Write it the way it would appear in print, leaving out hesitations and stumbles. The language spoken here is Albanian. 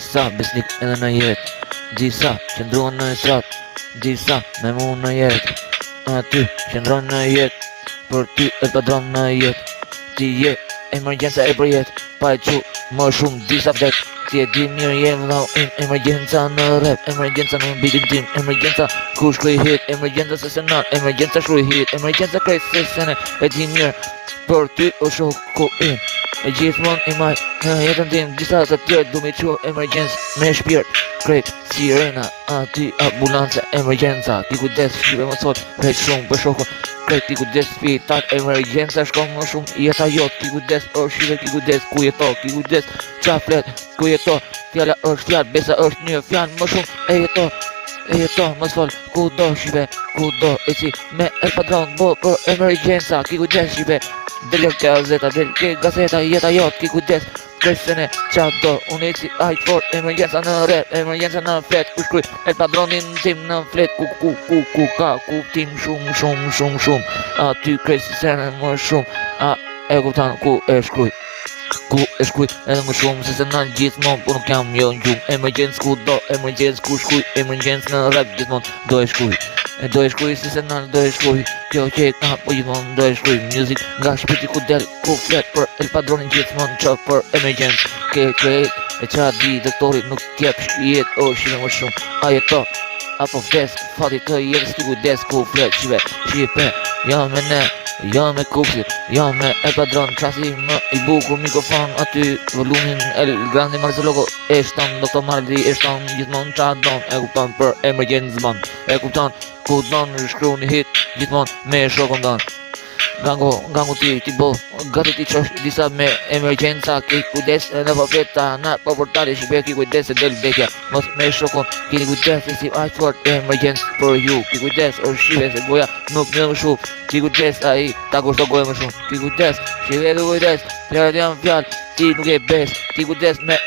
Disa besnik edhe në jetë, disa qëndruan në strat, disa me mu në jetë. Aty qëndron në jetë, për ty e padron në jetë. Ti je emergjenca e për jetë, pa e qu më shumë disa vdet. Ti e di mirë jem vlau im, emergjenca në rap, emergjenca në bitin tim, emergjenca ku shkruj hit, emergjenca se senat, emergjenca shkruj hit, emergjenca krejt se sene. E di mirë për ty o shoku im, e gjithmon i maj në jetën tim. Disa të tjerë du me qua emergjencë me shpirt, krejt sirena, aty ambulance, emergjenca. Ti kujdes shqipe më sot, krejt shumë për shokun, krejt ti kujdes spitat, emergjenca shkon më shumë jeta jot. Ti kujdes o shqipe, ti kujdes ku jeto, ti kujdes qa flet, ku jeto. Fjalla është fjallë, besa është një fjallë më shumë, e jeto, mos fol, ku do shqipe, ku do e si me el padron, bo për emergjenca. Ki kujdes shqipe, del gazeta, del gazeta, jeta jot, ki kujdes, kresene, qa do, unë e si ajt for, emergjenca në rap, emergjenca në flet, ku shkruj, el padronin tim në flet, ku ka, ku tim shumë, aty kresene më shumë, e kuptan ku e shkruj. Ku e shkuj edhe më shumë se se në gjithmon, po nuk jam jo në gjumë. Emergjencë ku do, emergjencë ku shkuj, emergjencë në rap gjithmon do e shkuj. E do e shkuj si se në do e shkuj, kjo që e ka po gjithmon do e shkuj. Music nga shpiti ku del, ku flet për el padronin gjithmon që për emergjencë. Ke krejt e qa di doktorit nuk tjep shjet o shqive më shumë. A jeto, apo vdes, fati të jetës ki kujdes ku flet shqipe, ja me ne. Ja me kupsit, ja me el padron, qasi më i bukur mikrofon, aty volumin el grandi Marcelogo, e shton doktor Mardi, e shton gjithmon qa don, e kupton për emergjencë, e kupton ku don shkru një hit, gjithmon me shokon don. Gangu ti bo, gati ti qosh disa me emergjenca, ki kujdes në përfeta, na po portali shqipe, ki kujdes e del vdekja, mos me shokon, ki kujdes e si aq fort emergjencë për ju, ki kujdes o shqipe se goja nuk në më shumë, ki kujdes a i ta kushto goja më shumë, ki kujdes, shqipe ki kujdes, fjalët janë fjallë, ti nuk e bes, ki kujdes me